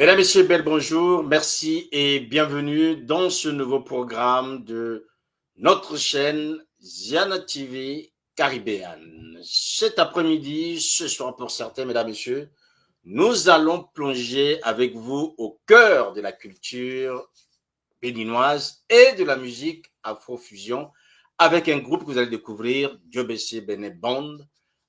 Mesdames, Messieurs, bel bonjour, merci et bienvenue dans ce nouveau programme de notre chaîne Ziana TV Caribéen. Cet après-midi, ce soir pour certains, mesdames, messieurs, nous allons plonger avec vous au cœur de la culture béninoise et de la musique afro-fusion avec un groupe que vous allez découvrir, Diobessé Benin Band,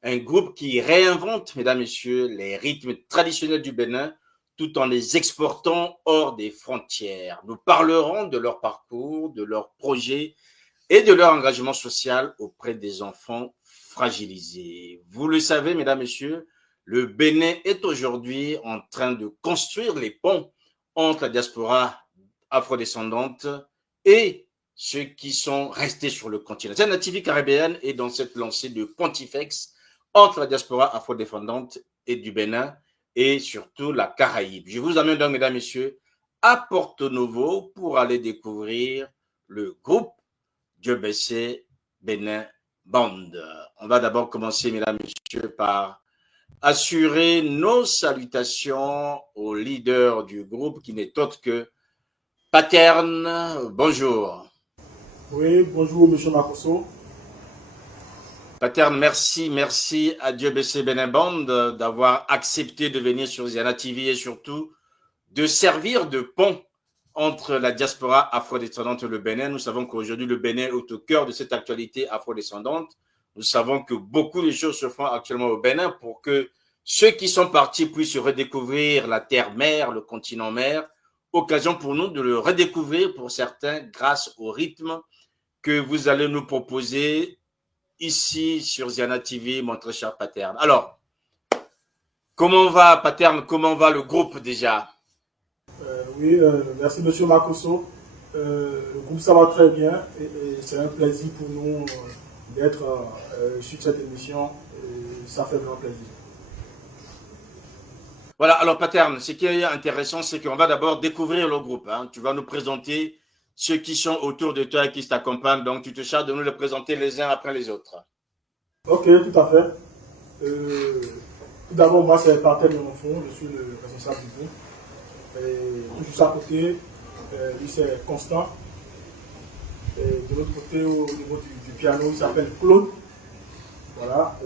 un groupe qui réinvente, mesdames, messieurs, les rythmes traditionnels du Bénin tout en les exportant hors des frontières. Nous parlerons de leur parcours, de leurs projets et de leur engagement social auprès des enfants fragilisés. Vous le savez, mesdames, messieurs, le Bénin est aujourd'hui en train de construire les ponts entre la diaspora afrodescendante et ceux qui sont restés sur le continent. C'est la TV caribéenne est dans cette lancée de pontifex entre la diaspora afrodescendante et du Bénin et surtout la Caraïbe. Je vous amène donc, mesdames, messieurs, à Porto Novo pour aller découvrir le groupe Diobessé Benin Band. On va d'abord commencer, mesdames, messieurs, par assurer nos salutations au leader du groupe qui n'est autre que Paterne. Bonjour. Oui, bonjour Monsieur Makosso. Paterne, merci à Diobessé Benin Band d'avoir accepté de venir sur Ziana TV et surtout de servir de pont entre la diaspora afrodescendante et le Bénin. Nous savons qu'aujourd'hui, le Bénin est au cœur de cette actualité afrodescendante. Nous savons que beaucoup de choses se font actuellement au Bénin pour que ceux qui sont partis puissent redécouvrir la terre-mère, le continent-mère. Occasion pour nous de le redécouvrir pour certains grâce au rythme que vous allez nous proposer ici sur Ziana TV, mon très cher Paterne. Alors, comment va Paterne? Comment va le groupe déjà? Oui, merci Monsieur Makosso. Le groupe ça va très bien et c'est un plaisir pour nous d'être sur cette émission. Et ça fait vraiment plaisir. Voilà, alors Paterne, ce qui est intéressant, c'est qu'on va d'abord découvrir le groupe. Hein. Tu vas nous présenter ceux qui sont autour de toi et qui t'accompagnent. Donc, tu te charges de nous les présenter les uns après les autres. Ok, tout à fait. Tout d'abord, moi c'est Partel Monfond, je suis le responsable du groupe. Et tout juste à côté, lui c'est Constant. Et de l'autre côté, au niveau du piano, il s'appelle Claude. Voilà.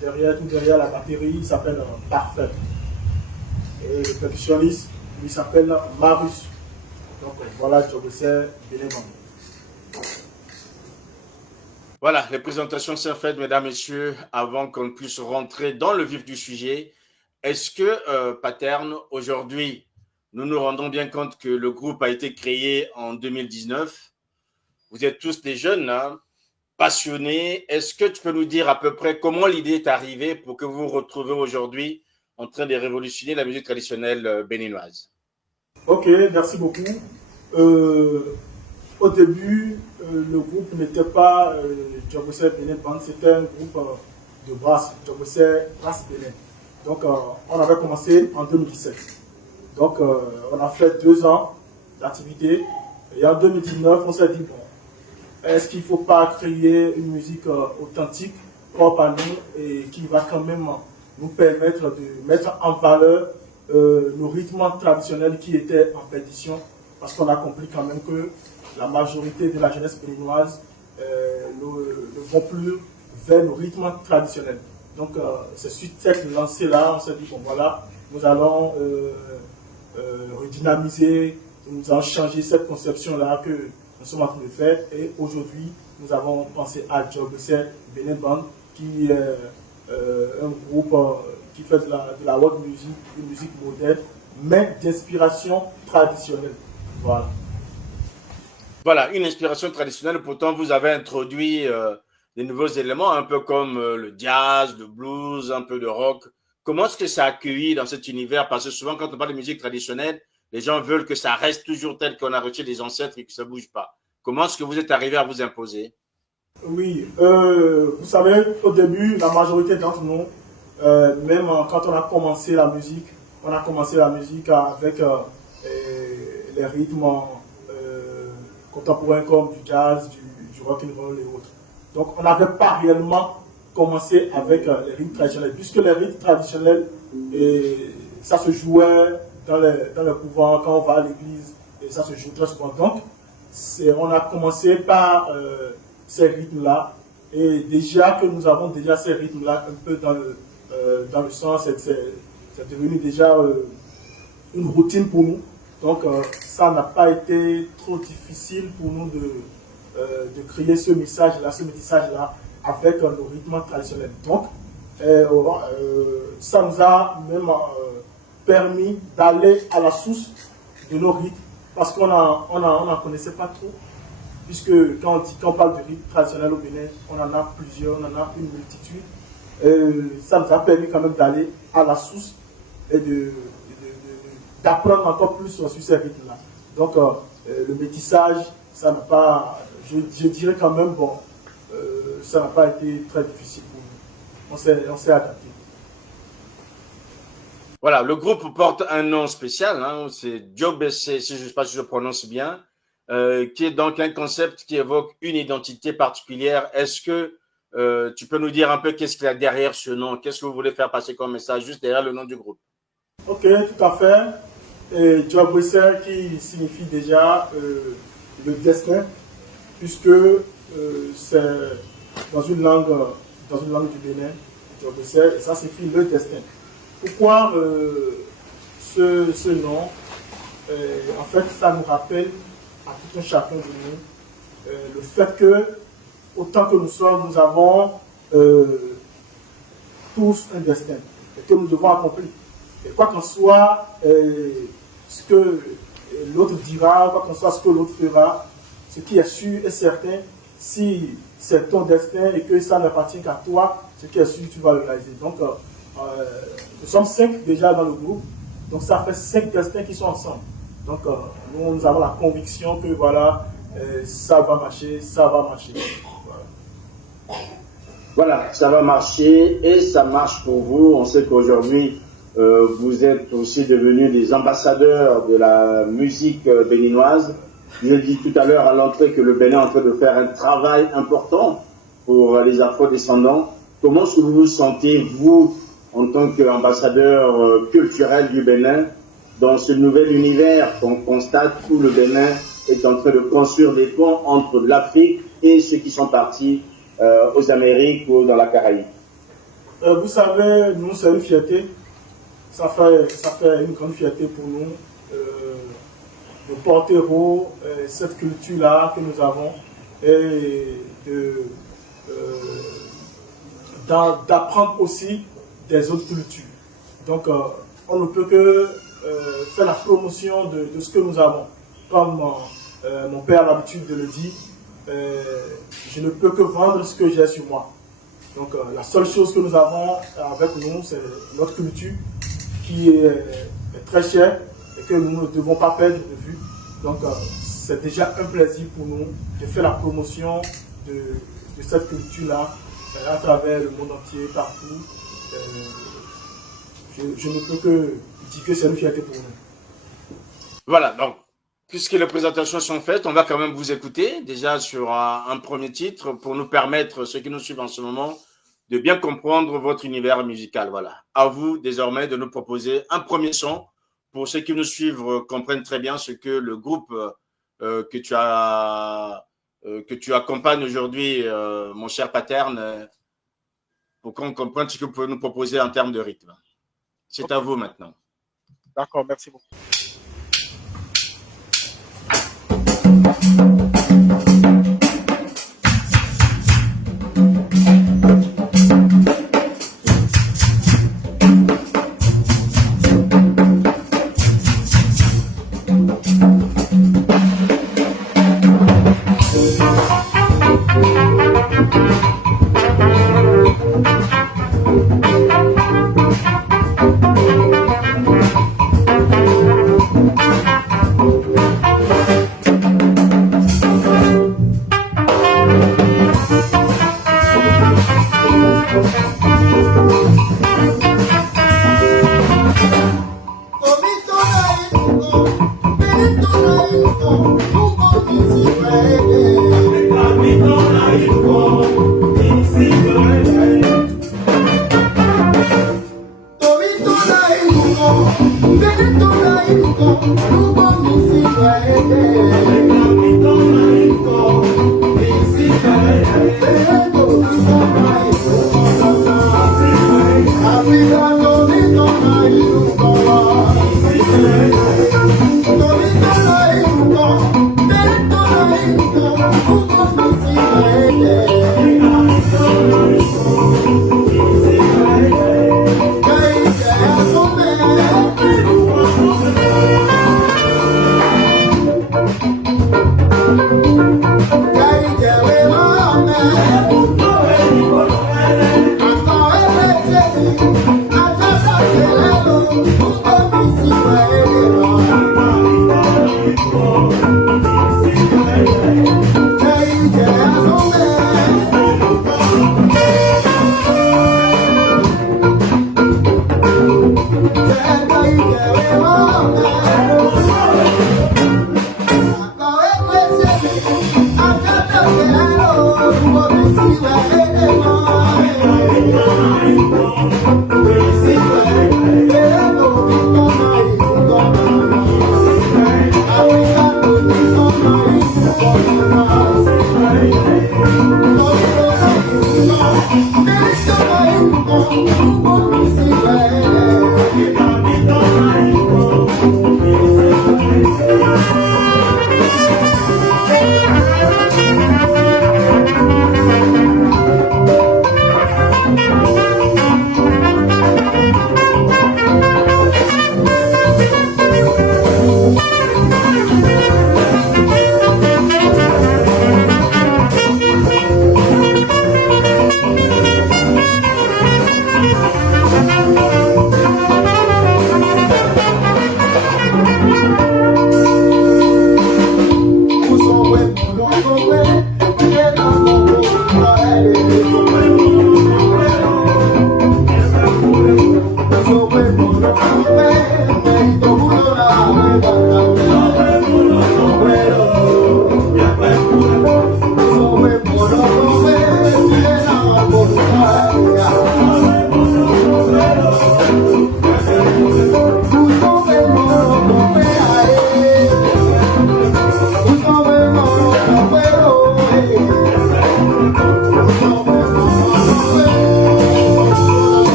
Tout derrière la batterie, il s'appelle Parfait. Et le percussionniste, il s'appelle Marius. Donc voilà, Diobessé Benin Band. Voilà, les présentations sont faites, mesdames, messieurs, avant qu'on puisse rentrer dans le vif du sujet. Est-ce que, Paterne, aujourd'hui, nous nous rendons bien compte que le groupe a été créé en 2019. Vous êtes tous des jeunes, hein, passionnés. Est-ce que tu peux nous dire à peu près comment l'idée est arrivée pour que vous vous retrouviez aujourd'hui en train de révolutionner la musique traditionnelle béninoise? Ok, merci beaucoup. Euh, Au début, le groupe n'était pas Diobessé Benin Band, c'était un groupe de brass, Diobessé Brass Benin. Donc on avait commencé en 2017. Donc on a fait 2 ans d'activité. Et en 2019, on s'est dit, bon, est-ce qu'il ne faut pas créer une musique authentique, propre à nous, et qui va quand même nous permettre de mettre en valeur nos rythmes traditionnels qui étaient en perdition, parce qu'on a compris quand même que la majorité de la jeunesse béninoise ne vont plus vers nos rythmes traditionnels. Donc c'est suite à cette lancée-là, on s'est dit, bon voilà, nous allons redynamiser, nous allons changer cette conception-là que nous sommes en train de faire. Et aujourd'hui, nous avons pensé à Diobessé Benin Band, qui est un groupe qui fait de la rock music, une musique moderne, mais d'inspiration traditionnelle. Voilà. Voilà, une inspiration traditionnelle. Pourtant, vous avez introduit des nouveaux éléments, un peu comme le jazz, le blues, un peu de rock. Comment est-ce que ça a accueilli dans cet univers? Parce que souvent, quand on parle de musique traditionnelle, les gens veulent que ça reste toujours tel qu'on a reçu des ancêtres et que ça ne bouge pas. Comment est-ce que vous êtes arrivé à vous imposer? Oui, vous savez, au début, la majorité d'entre nous, même quand on a commencé la musique, on a commencé la musique avec les rythmes contemporains comme du jazz, du rock and roll et autres. Donc, on n'avait pas réellement commencé avec les rythmes traditionnels, puisque les rythmes traditionnels, ça se jouait dans les couvents, quand on va à l'église, et ça se joue très souvent. Donc, on a commencé par ces rythmes-là. Et déjà que nous avons déjà ces rythmes-là un peu dans le sang, c'est devenu déjà une routine pour nous. Donc, ça n'a pas été trop difficile pour nous de créer ce métissage-là avec nos rythmes traditionnels. Donc, ça nous a même permis d'aller à la source de nos rythmes parce qu'on n'en connaissait pas trop. Puisque quand on parle de rythme traditionnel au Bénin, on en a plusieurs, on en a une multitude. Ça nous a permis quand même d'aller à la source et d'apprendre encore plus sur ces rythmes-là. Donc, le métissage, ça n'a pas, je dirais quand même, bon, ça n'a pas été très difficile pour nous. On s'est adapté. Voilà, le groupe porte un nom spécial, hein, c'est Diobese, si je ne sais pas si je prononce bien, qui est donc un concept qui évoque une identité particulière. Est-ce que tu peux nous dire un peu qu'est-ce qu'il y a derrière ce nom? Qu'est-ce que vous voulez faire passer comme message juste derrière le nom du groupe? Ok, tout à fait. Diobese qui signifie déjà le destin, puisque c'est dans une langue du Bénin, Diobese, et ça signifie le destin. Pourquoi ce nom? En fait, ça nous rappelle à tout un chacun de nous le fait que, autant que nous sommes, nous avons tous un destin et que nous devons accomplir. Et quoi qu'en soit ce que l'autre dira, quoi qu'en soit ce que l'autre fera, ce qui est sûr et certain, si c'est ton destin et que ça n'appartient qu'à toi, ce qui est sûr, tu vas le réaliser. Donc, nous sommes 5 déjà dans le groupe, donc ça fait 5 destins qui sont ensemble. Donc, nous avons la conviction que voilà, ça va marcher, ça va marcher. Voilà, ça va marcher et ça marche pour vous. On sait qu'aujourd'hui, vous êtes aussi devenus des ambassadeurs de la musique béninoise. Je l'ai dit tout à l'heure à l'entrée que le Bénin est en train de faire un travail important pour les afro-descendants. Comment est-ce que vous vous sentez, vous, en tant qu'ambassadeur culturel du Bénin, dans ce nouvel univers qu'on constate où le Bénin est en train de construire des ponts entre l'Afrique et ceux qui sont partis aux Amériques ou dans la Caraïbe? Vous savez, nous, c'est une fierté. Ça fait une grande fierté pour nous de porter haut cette culture-là que nous avons et d'apprendre aussi des autres cultures. Donc, on ne peut que faire la promotion de ce que nous avons. Comme mon père a l'habitude de le dire, je ne peux que vendre ce que j'ai sur moi. Donc, la seule chose que nous avons avec nous, c'est notre culture qui est très chère et que nous ne devons pas perdre de vue. Donc, c'est déjà un plaisir pour nous de faire la promotion de cette culture-là à travers le monde entier, partout. Je ne peux que dire que c'est une fierté pour nous. Voilà, donc, puisque les présentations sont faites, on va quand même vous écouter déjà sur un premier titre pour nous permettre, ceux qui nous suivent en ce moment, de bien comprendre votre univers musical. Voilà. À vous désormais de nous proposer un premier son pour ceux qui nous suivent comprennent très bien ce que le groupe que tu accompagnes aujourd'hui, mon cher Paterne, pour qu'on comprenne ce que vous pouvez nous proposer en termes de rythme. C'est à vous maintenant. D'accord, merci beaucoup. Benito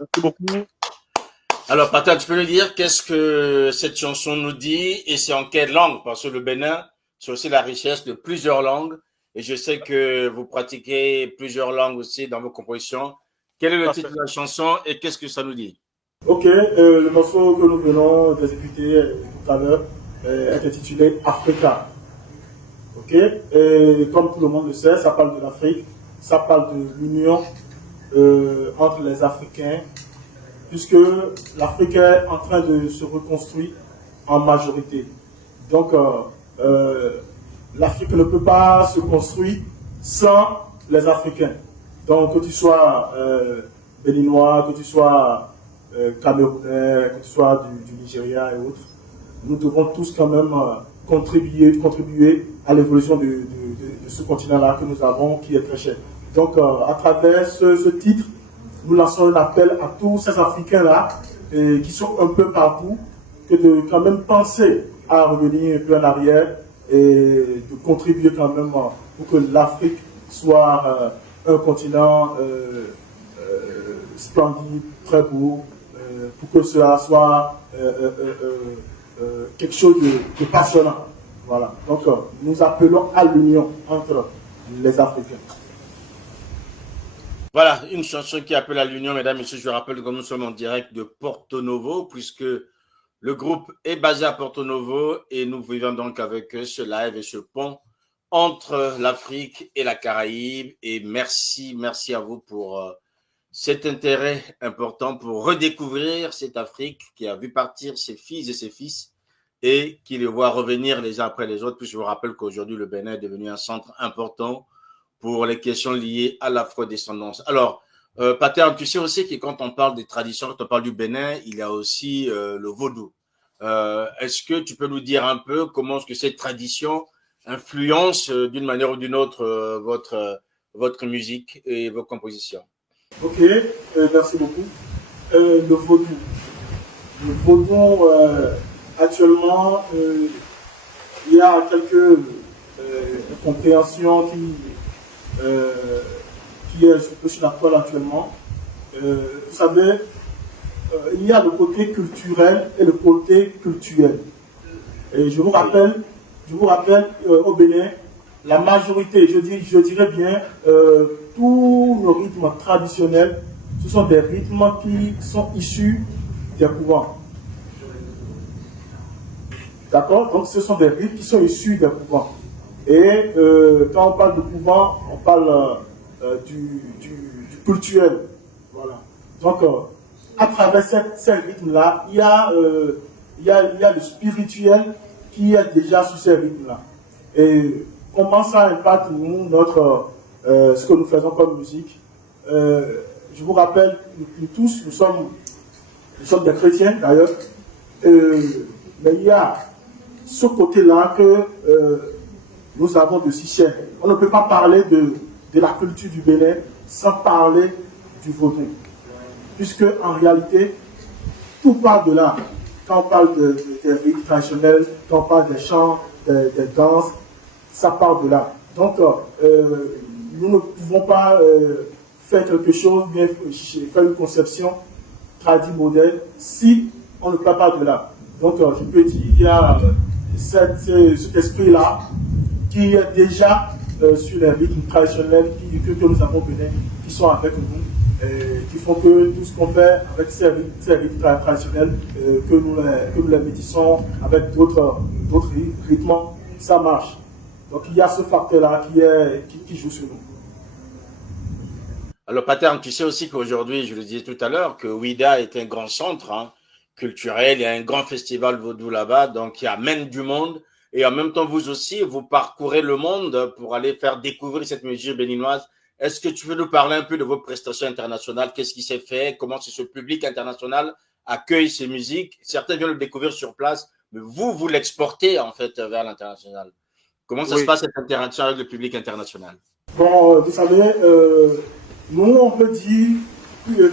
Merci beaucoup. Alors, Pata, tu peux nous dire qu'est-ce que cette chanson nous dit et c'est en quelle langue? Parce que le Bénin, c'est aussi la richesse de plusieurs langues. Et je sais que vous pratiquez plusieurs langues aussi dans vos compositions. Quel est le titre de la chanson et qu'est-ce que ça nous dit? Ok, le morceau que nous venons d'exécuter tout à l'heure est intitulé Africa. Ok, et comme tout le monde le sait, ça parle de l'Afrique, ça parle de l'union entre les Africains, puisque l'Afrique est en train de se reconstruire en majorité. Donc, l'Afrique ne peut pas se construire sans les Africains. Donc, que tu sois béninois, que tu sois camerounais, que tu sois du Nigeria et autres, nous devons tous quand même contribuer à l'évolution de ce continent-là que nous avons, qui est très cher. Donc, à travers ce titre, nous lançons un appel à tous ces Africains-là qui sont un peu partout, que de quand même penser à revenir un peu en arrière et de contribuer quand même pour que l'Afrique soit un continent splendide, très beau, pour que cela soit quelque chose de passionnant. Voilà. Donc, nous appelons à l'union entre les Africains. Voilà, une chanson qui appelle à l'union, mesdames et messieurs. Je rappelle que nous sommes en direct de Porto Novo, puisque le groupe est basé à Porto Novo et nous vivons donc avec ce live et ce pont entre l'Afrique et la Caraïbe. Et merci à vous pour cet intérêt important pour redécouvrir cette Afrique qui a vu partir ses filles et ses fils et qui les voit revenir les uns après les autres. Puis je vous rappelle qu'aujourd'hui, le Bénin est devenu un centre important pour les questions liées à l'afrodescendance. Alors, Pater, tu sais aussi que quand on parle des traditions, quand on parle du Bénin, il y a aussi le vaudou. Est-ce que tu peux nous dire un peu comment est-ce que cette tradition influence d'une manière ou d'une autre votre musique et vos compositions? Ok, merci beaucoup. Le vaudou. Le vaudou, actuellement, il y a quelques incompréhensions qui est un peu sur la toile actuellement. Vous savez, il y a le côté culturel et le côté culturel. Et je vous rappelle au Bénin, la majorité, je dirais bien, tous nos rythmes traditionnels, ce sont des rythmes qui sont issus des couvents. D'accord? Donc ce sont des rythmes qui sont issus des couvents. Et quand on parle de couvent, on parle du culturel. Voilà. Donc, à travers ces rythmes-là, il y a le spirituel qui est déjà sur ces rythmes-là. Et comment ça impacte nous, ce que nous faisons comme musique? Je vous rappelle, nous tous, nous sommes des chrétiens d'ailleurs, mais il y a ce côté-là que nous avons de si cher. On ne peut pas parler de la culture du Bénin sans parler du vaudou. Puisque en réalité, tout part de là. Quand on parle des rythmes traditionnels, quand on parle des chants, des danses, ça part de là. Donc, nous ne pouvons pas faire quelque chose, bien faire une conception tradie modèle si on ne part pas de là. Donc, je peux dire qu'il y a cet esprit-là qui est déjà sur les rythmes traditionnels que nous avons venus, qui sont avec nous, qui font que tout ce qu'on fait avec ces rythmes traditionnels, que nous les métissons avec d'autres rythmes, ça marche. Donc il y a ce facteur-là qui joue sur nous. Alors, Paterne, tu sais aussi qu'aujourd'hui, je le disais tout à l'heure, que Ouida est un grand centre culturel, il y a un grand festival vaudou là-bas, donc il amène du monde. Et en même temps, vous aussi, vous parcourez le monde pour aller faire découvrir cette musique béninoise. Est-ce que tu veux nous parler un peu de vos prestations internationales? Qu'est-ce qui s'est fait? Comment ce public international accueille ces musiques? Certains viennent le découvrir sur place, mais vous l'exportez en fait vers l'international. Comment ça se passe cette interaction avec le public international? Bon, vous savez, nous, on peut dire,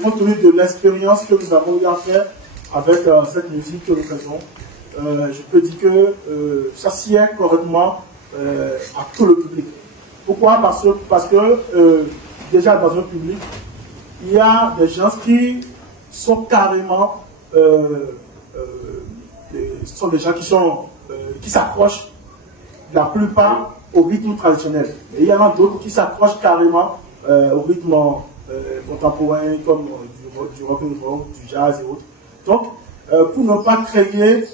compte tenu de l'expérience que nous avons eu à faire avec cette musique que nous faisons, je peux dire que ça s'y est correctement à tout le public. Pourquoi? Parce que déjà dans un public, il y a des gens qui sont carrément, ce sont des gens qui s'accrochent la plupart au rythme traditionnel. Et il y en a d'autres qui s'accrochent carrément au rythme contemporain comme du rock and roll, du jazz et autres. Donc, pour ne pas créer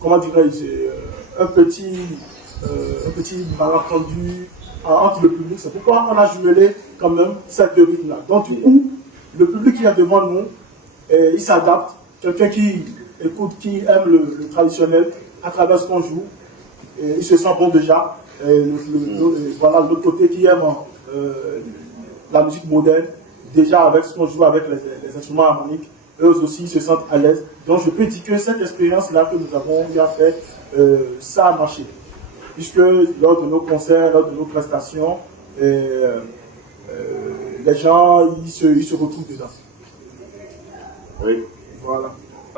comment dirais-je, un petit malentendu entre le public. C'est pourquoi on a jumelé quand même ces deux rythmes-là. Donc du coup, le public qui est devant nous, il s'adapte. Quelqu'un qui écoute, qui aime le traditionnel, à travers ce qu'on joue, il se sent bon déjà. Voilà l'autre côté qui aime la musique moderne, déjà avec ce qu'on joue avec les instruments harmoniques, eux aussi se sentent à l'aise. Donc je peux dire que cette expérience-là que nous avons eu à faire, ça a marché. Puisque lors de nos concerts, lors de nos prestations, les gens ils se retrouvent dedans. Oui. Voilà.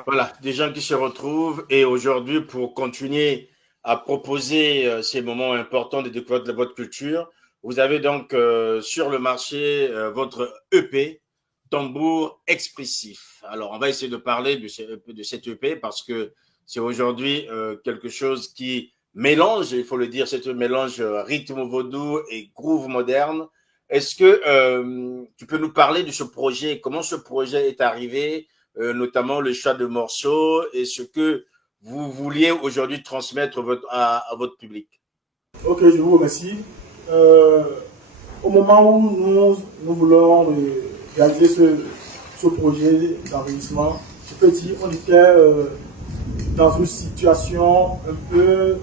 Voilà, des gens qui se retrouvent. Et aujourd'hui, pour continuer à proposer ces moments importants de découverte de votre culture, vous avez donc sur le marché votre EP, Tambour Expressif. Alors, on va essayer de parler de cette EP parce que c'est aujourd'hui quelque chose qui mélange, il faut le dire, c'est un mélange rythme vaudou et groove moderne. Est-ce que tu peux nous parler de ce projet? Comment ce projet est arrivé, notamment le choix de morceaux et ce que vous vouliez aujourd'hui transmettre à votre public? Ok, je vous remercie. Au moment où nous voulons réaliser ce projet d'enregistrement, je peux dire qu'on était dans une situation un peu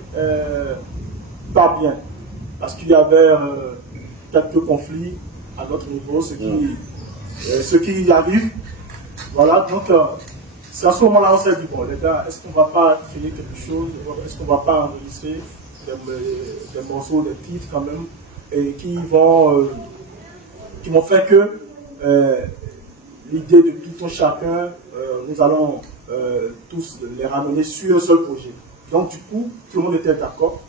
pas bien, parce qu'il y avait quelques conflits à notre niveau, ce qui arrive. Voilà, donc c'est à ce moment-là on s'est dit, bon les gars, est-ce qu'on ne va pas créer quelque chose, est-ce qu'on ne va pas enregistrer des morceaux, des titres quand même, et qui vont faire que l'idée de tout un chacun, nous allons tous les ramener sur un seul projet. Donc du coup, tout le monde était d'accord.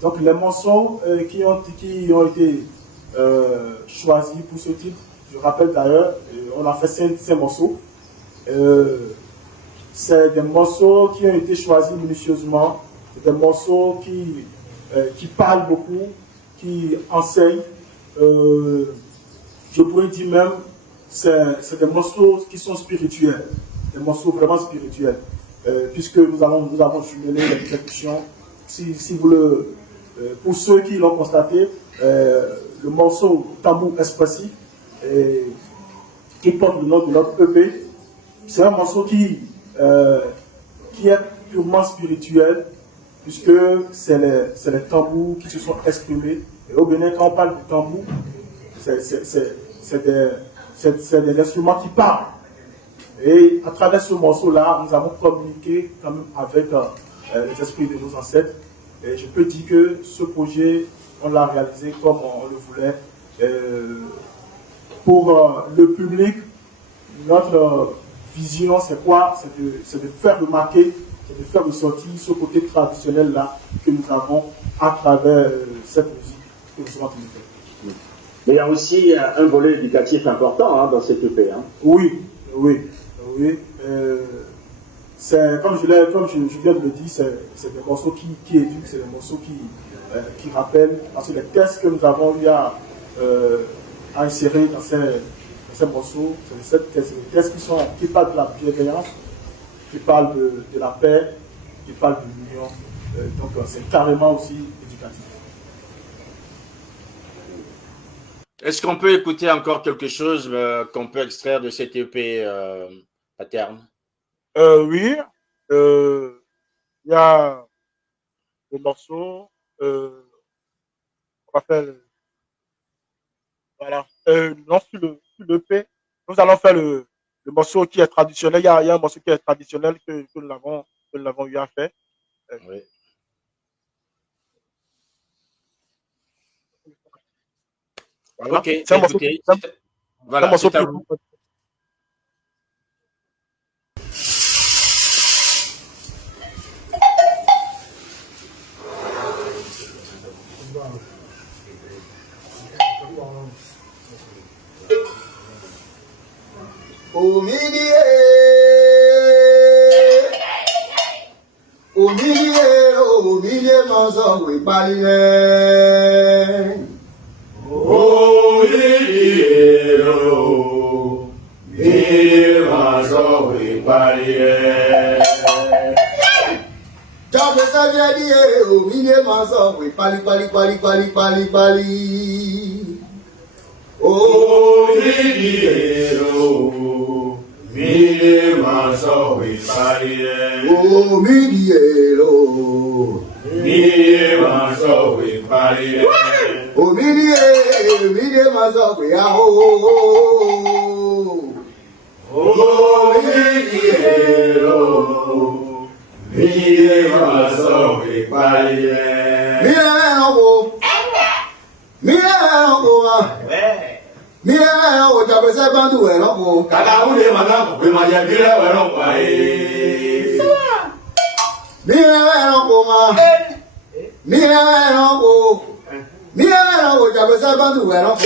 Donc les morceaux qui ont été choisis pour ce titre, je rappelle d'ailleurs, on a fait 5 morceaux. C'est des morceaux qui ont été choisis minutieusement, des morceaux qui parlent beaucoup, qui enseignent. Je pourrais dire même, c'est des morceaux qui sont spirituels, des morceaux vraiment spirituels, puisque nous avons jumelé les percussions. Si vous pour ceux qui l'ont constaté, le morceau Tambour Expressif, qui porte le nom de notre EP, c'est un morceau qui est purement spirituel, puisque c'est les tambours qui se sont exprimés. Et au Bénin, quand on parle de tambour, c'est des instruments qui parlent. Et à travers ce morceau-là, nous avons communiqué quand même avec les esprits de nos ancêtres. Et je peux dire que ce projet, on l'a réalisé comme on le voulait. Pour le public, notre vision, c'est quoi? C'est de faire remarquer, c'est de faire ressortir ce côté traditionnel-là que nous avons à travers cette musique que nous sommes en train de faire. Mais il y a aussi un volet éducatif important dans cette EP. Hein. Oui. C'est, comme je viens de le dire, c'est des morceaux qui éduquent, c'est des morceaux qui rappellent, parce que les textes que nous avons eu à insérer dans ces morceaux, c'est des textes qui parlent de la bienveillance, qui parlent de la paix, qui parlent de l'union. Donc c'est carrément aussi éducatif. Est-ce qu'on peut écouter encore quelque chose qu'on peut extraire de cette EP Paterne? Oui. Il y a le morceau. On va faire voilà. Non, sur l'EP, nous allons faire le morceau qui est traditionnel. Il y a un morceau qui est traditionnel que nous l'avons eu à faire. Oui. Voilà. Ok, écoutez, voilà, c'est à vous. Au milieu, manzo, oui, palien. Au milieu, manzo, oui, palien. J'avais ça bien dit, au milieu, manzo, oui, pali. Au milieu, manzo, oui, palien. Au milieu, manzo, oui, palien. au milieu, manzo, oui, ah oh. Au milieu, manzo, oui, palien. Mira, j'avais ça bandu, non? Kaka ule mana kwe maja bila wano kwa Mira, j'avais ça bandu, non?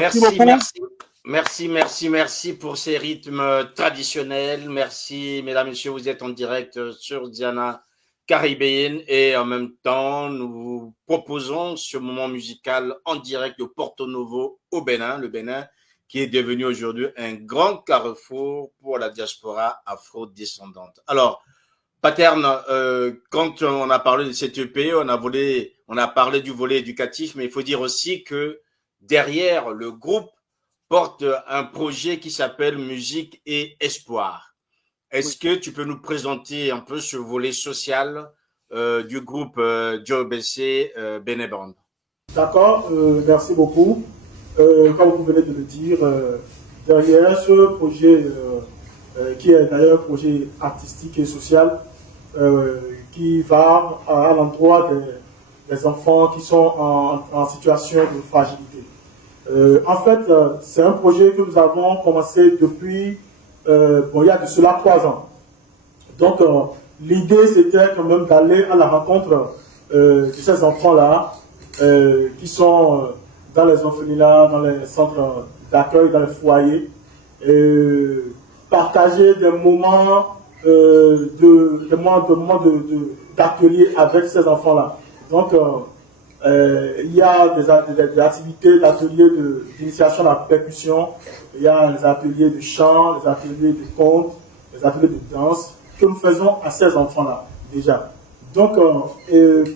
Merci Merci, beaucoup. merci pour ces rythmes traditionnels. Merci, mesdames, messieurs, vous êtes en direct sur Diana Caribbean et en même temps, nous vous proposons ce moment musical en direct de Porto Novo au Bénin, le Bénin qui est devenu aujourd'hui un grand carrefour pour la diaspora afro-descendante. Alors, Paterne, quand on a parlé de cette EP, on a parlé du volet éducatif, mais il faut dire aussi que derrière le groupe porte un projet qui s'appelle Musique et Espoir. Est-ce que tu peux nous présenter un peu ce volet social du groupe Joe BC Beneband? D'accord, merci beaucoup. Comme vous venez de le dire, derrière ce projet, qui est d'ailleurs un projet artistique et social, qui va à l'endroit des enfants qui sont en situation de fragilité. En fait, c'est un projet que nous avons commencé depuis, il y a de cela 3 ans. Donc, l'idée, c'était quand même d'aller à la rencontre de ces enfants-là, qui sont dans les orphelinats, dans les centres d'accueil, dans les foyers, partager des moments d'atelier avec ces enfants-là. Donc, il y a des activités d'ateliers d'initiation à la percussion, il y a les ateliers de chant, les ateliers de conte, les ateliers de danse que nous faisons à ces enfants-là déjà. Donc,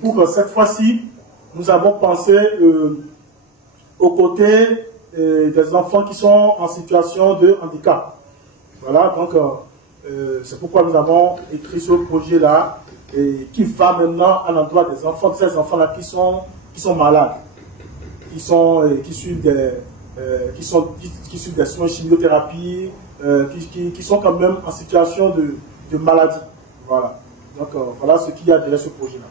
pour cette fois-ci, nous avons pensé aux côtés des enfants qui sont en situation de handicap. Voilà, donc c'est pourquoi nous avons écrit ce projet-là qui va maintenant à l'endroit des enfants, de ces enfants-là qui sont malades, qui suivent des soins de chimiothérapie, qui sont quand même en situation de maladie. Voilà. Donc voilà ce qu'il y a derrière ce projet-là.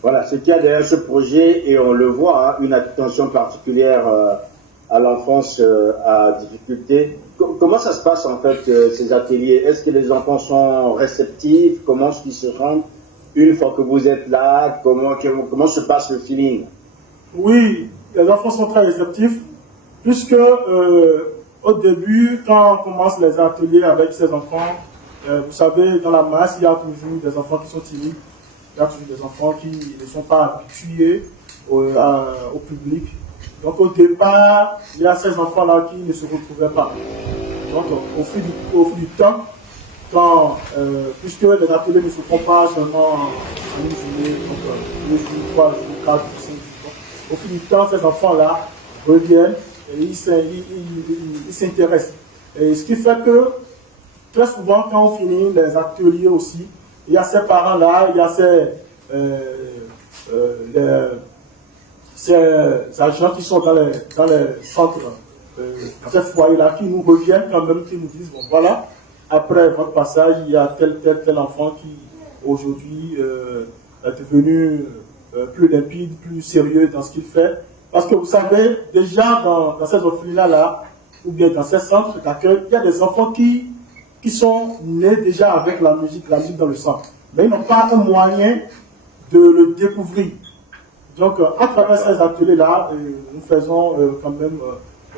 Voilà, ce qu'il y a derrière ce projet, et on le voit, hein, une attention particulière à l'enfance à difficulté. Comment ça se passe en fait, ces ateliers? Est-ce que les enfants sont réceptifs? Comment est-ce qu'ils se rendent une fois que vous êtes là? Comment se passe le feeling? Oui, les enfants sont très réceptifs, puisque au début, quand on commence les ateliers avec ces enfants, vous savez, dans la masse, il y a toujours des enfants qui sont timides, il y a toujours des enfants qui ne sont pas habitués au public. Donc au départ, il y a ces enfants-là qui ne se retrouvaient pas. Donc au fil du temps, puisque les ateliers ne se font pas seulement en une journée, donc 2 jours, 3 jours, 4 jours, 5 jours, au fil du temps, ces enfants-là reviennent et ils s'intéressent. Et ce qui fait que très souvent, quand on finit les ateliers aussi, il y a ces parents-là, il y a ces agents qui sont dans les centres, dans ces foyers-là, qui nous reviennent quand même, qui nous disent, bon voilà, après votre passage, il y a tel enfant qui aujourd'hui est devenu plus limpide, plus sérieux dans ce qu'il fait. Parce que vous savez, déjà dans ces orphelinats-là, ou bien dans ces centres d'accueil, il y a des enfants qui sont nés déjà avec la musique dans le sang. Mais ils n'ont pas un moyen de le découvrir. Donc, à travers ces ateliers-là, nous faisons quand même,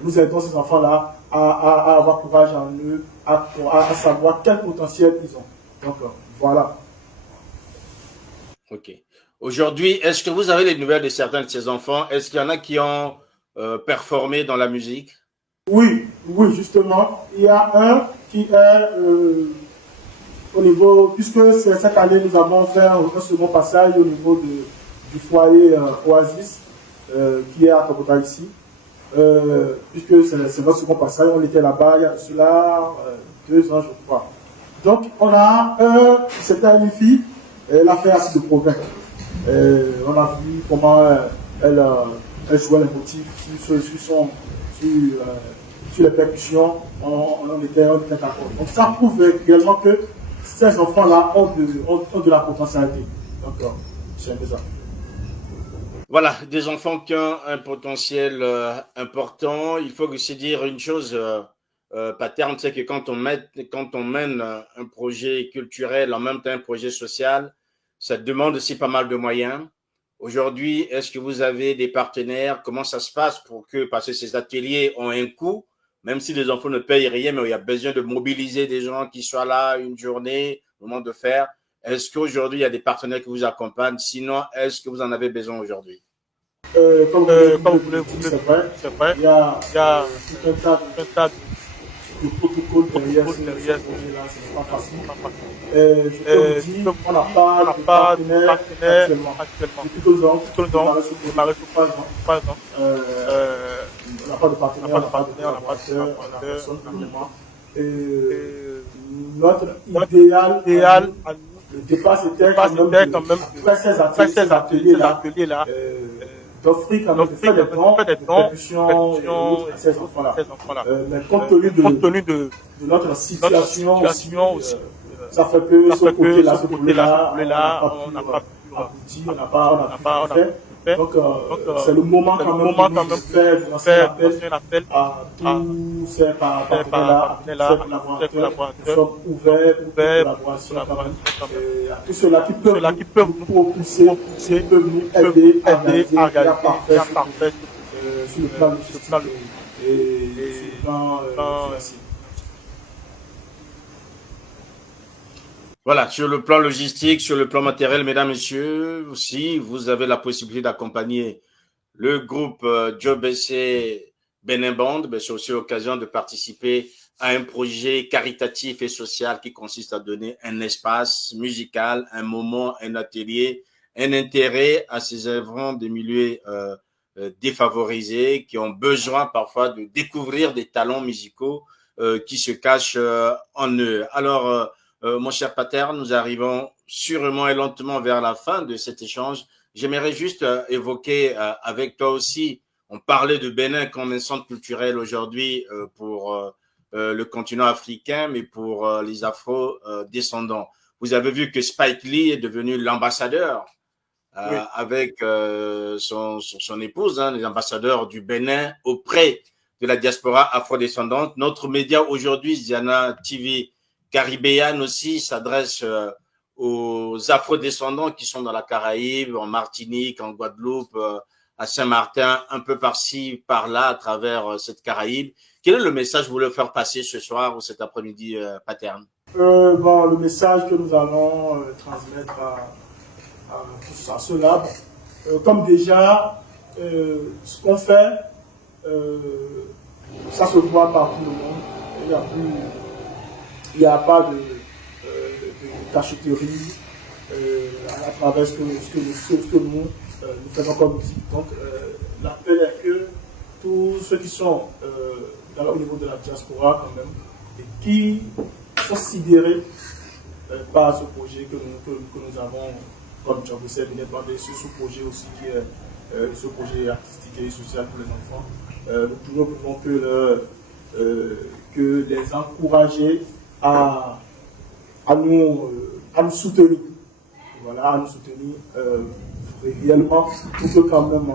nous aidons ces enfants-là à avoir courage en eux, à savoir quel potentiel ils ont. Donc, voilà. Ok. Aujourd'hui, est-ce que vous avez les nouvelles de certains de ces enfants? Est-ce qu'il y en a qui ont performé dans la musique? Oui, justement. Il y a un qui est au niveau, puisque cette année, nous avons fait un second passage au niveau du foyer Oasis, qui est à Kabota ici. Puisque c'est notre second passage, on était là-bas il y a cela 2 ans, je crois. Donc, on a c'était une fille, elle a fait assez de progrès. On a vu comment elle jouait les motifs sur les percussions, on était d'accord. Donc, ça prouve également que ces enfants-là ont de la potentialité. Donc, c'est un peu ça. Voilà, des enfants qui ont un potentiel important. Il faut aussi dire une chose, Paterne, c'est que quand on mène un projet culturel, en même temps un projet social, ça demande aussi pas mal de moyens. Aujourd'hui, est-ce que vous avez des partenaires? Comment ça se passe parce que ces ateliers ont un coût, même si les enfants ne payent rien, mais il y a besoin de mobiliser des gens qui soient là une journée, au moment de faire. Est-ce qu'aujourd'hui, il y a des partenaires qui vous accompagnent? Sinon, est-ce que vous en avez besoin aujourd'hui? Comme vous voulez, c'est vrai, il y a tout un tas de protocoles derrière ce projet-là, c'est pas facile. Je peux vous dire qu'on n'a pas de partenaire actuellement. Depuis 2 ans, on démarré sur 3 ans. On n'a pas de partenaire, on n'a pas de collaborateur, on n'a personne pour le moment. Notre idéal le départ, c'était quand même, après ces ateliers-là, d'offrir quand même, de faire des dons, de percussions à ces enfants-là. Mais compte tenu de notre situation aussi, ça fait que ce côté-là, on n'a pas pu aboutir, on n'a pas fait. Donc, c'est le moment quand même de faire un appel à tous ces partenaires-là, ces collaborateurs. Nous sommes ouverts pour collaboration quand même. À tous ceux-là qui peuvent nous propulser, qui peuvent nous aider à réaliser parfait sur le plan logistique et sur le plan financier. Voilà, sur le plan logistique, sur le plan matériel, mesdames, messieurs, si vous avez la possibilité d'accompagner le groupe Joe Bessé Benin Band, c'est aussi l'occasion de participer à un projet caritatif et social qui consiste à donner un espace musical, un moment, un atelier, un intérêt à ces œuvrants des milieux défavorisés qui ont besoin parfois de découvrir des talents musicaux qui se cachent en eux. Alors, mon cher Pater, nous arrivons sûrement et lentement vers la fin de cet échange. J'aimerais juste évoquer avec toi aussi, on parlait de Bénin comme un centre culturel aujourd'hui pour le continent africain, mais pour les Afro-descendants. Vous avez vu que Spike Lee est devenu l'ambassadeur oui. Avec son épouse, les ambassadeurs du Bénin auprès de la diaspora afro-descendante. Notre média aujourd'hui, Ziana TV, Caribéenne aussi s'adresse aux afro-descendants qui sont dans la Caraïbe, en Martinique, en Guadeloupe, à Saint-Martin, un peu par-ci, par-là, à travers cette Caraïbe. Quel est le message que vous voulez faire passer ce soir ou cet après-midi, Paterne? Le message que nous allons transmettre à ceux-là, comme déjà, ce qu'on fait, ça se voit par tout le monde. Il n'y a pas de cacheterie à travers ce que nous faisons comme musique. Donc, l'appel est que tous ceux qui sont au niveau de la diaspora quand même, et qui sont sidérés par ce projet que nous avons, comme Joe Bessé Benin Band, et ce projet aussi qui est ce projet artistique et social pour les enfants, nous ne pouvons que les encourager à nous soutenir. Voilà, à nous soutenir réellement pour que quand même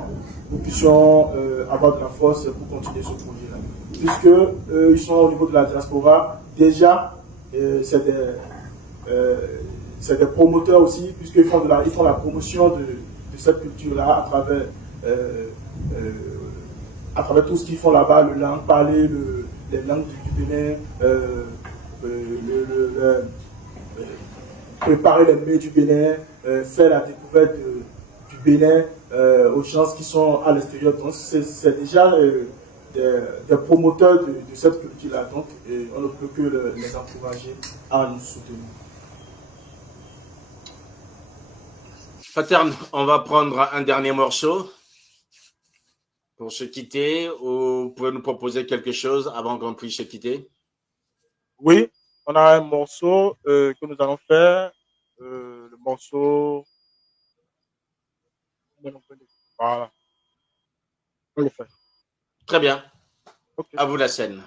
nous puissions avoir de la force pour continuer ce projet-là. Puisque ils sont au niveau de la diaspora, déjà c'est des promoteurs aussi, puisqu'ils font la promotion de cette culture-là à travers tout ce qu'ils font là-bas, le langue, parler les langues du Bénin, préparer les mets du Bénin, faire la découverte du Bénin aux gens qui sont à l'extérieur. Donc c'est déjà des promoteurs de cette culture-là. Donc on ne peut que les encourager à nous soutenir. Paterne, on va prendre un dernier morceau pour se quitter, ou vous pouvez nous proposer quelque chose avant qu'on puisse se quitter? Oui, on a un morceau que nous allons faire, le morceau... Voilà. On le fait. Très bien. Okay. À vous la scène.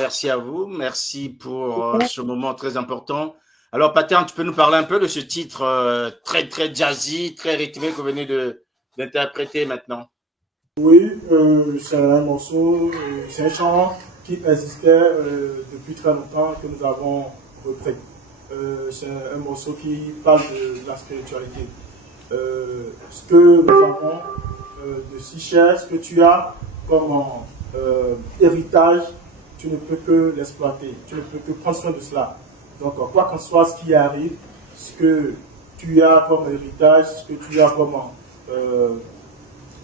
Merci à vous. Merci pour ce moment très important. Alors, Pater, tu peux nous parler un peu de ce titre très, très jazzy, très rythmé que vous venez d'interpréter maintenant? Oui, c'est un morceau, c'est un chant qui existait depuis très longtemps que nous avons repris. C'est un morceau qui parle de la spiritualité. Ce que nous avons de si cher, ce que tu as comme héritage, tu ne peux que l'exploiter, tu ne peux que prendre soin de cela. Donc, quoi qu'en soit ce qui arrive, ce que tu as comme héritage, ce que tu as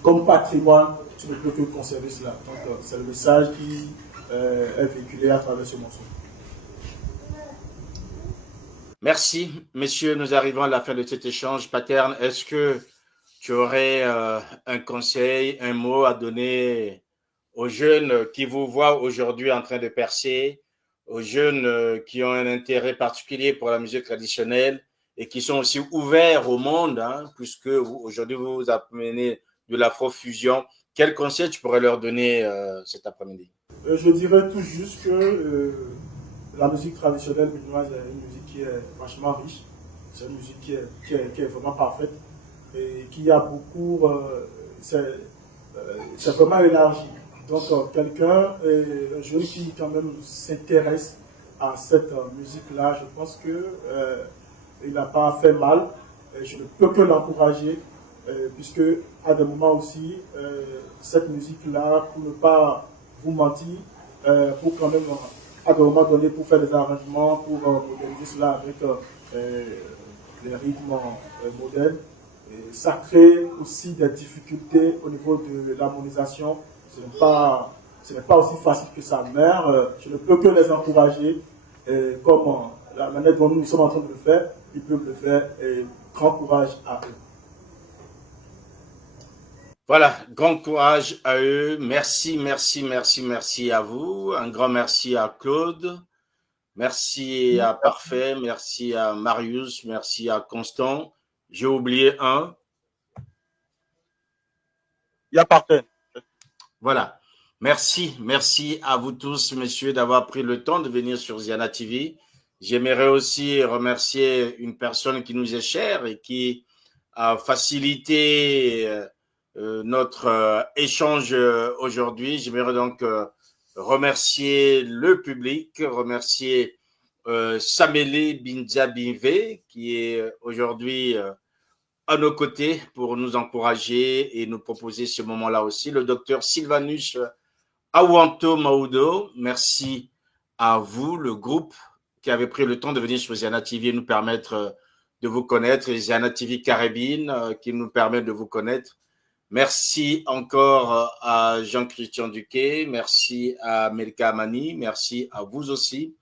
comme patrimoine, tu ne peux que conserver cela. Donc, c'est le message qui est véhiculé à travers ce morceau. Merci, messieurs. Nous arrivons à la fin de cet échange. Paterne, est-ce que tu aurais un conseil, un mot à donner aux jeunes qui vous voient aujourd'hui en train de percer, aux jeunes qui ont un intérêt particulier pour la musique traditionnelle et qui sont aussi ouverts au monde, hein, puisque aujourd'hui vous amenez de l'afrofusion. Quel conseil tu pourrais leur donner cet après-midi? Je dirais tout juste que la musique traditionnelle béninoise est une musique qui est vachement riche. C'est une musique qui est vraiment parfaite et qui a beaucoup. C'est vraiment élargi. Donc, un jeune qui quand même s'intéresse à cette musique-là, je pense que il n'a pas fait mal. Je ne peux que l'encourager, puisque à des moments aussi, cette musique-là, pour ne pas vous mentir, pour quand même, à des moments donnés, pour faire des arrangements, pour moderniser cela avec les rythmes modernes, et ça crée aussi des difficultés au niveau de l'harmonisation. Ce n'est pas aussi facile que ça, mais je ne peux que les encourager, comme la manière dont nous sommes en train de le faire, ils peuvent le faire, et grand courage à eux. Voilà, grand courage à eux. Merci, merci, merci, merci à vous. Un grand merci à Claude. Merci à Parfait. Merci à Marius. Merci à Constant. J'ai oublié un. Il y a Parfait. Voilà. Merci, merci à vous tous, messieurs, d'avoir pris le temps de venir sur Ziana TV. J'aimerais aussi remercier une personne qui nous est chère et qui a facilité notre échange aujourd'hui. J'aimerais donc remercier le public, remercier Samele Binjabive qui est aujourd'hui à nos côtés pour nous encourager et nous proposer ce moment-là aussi. Le docteur Sylvanus Awanto Maudo, merci à vous, le groupe qui avait pris le temps de venir sur Ziana TV et nous permettre de vous connaître, et Ziana TV Caribbean qui nous permet de vous connaître. Merci encore à Jean-Christian Duquet, merci à Melka Amani, merci à vous aussi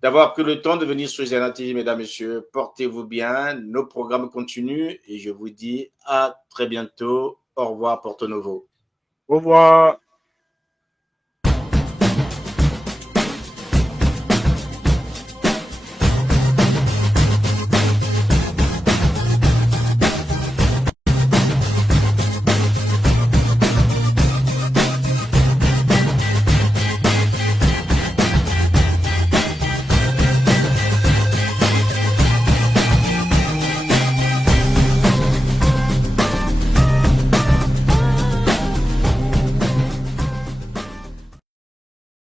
d'avoir pris le temps de venir sur Ziana TV, mesdames, messieurs. Portez-vous bien, nos programmes continuent et je vous dis à très bientôt. Au revoir, Porto Novo. Au revoir.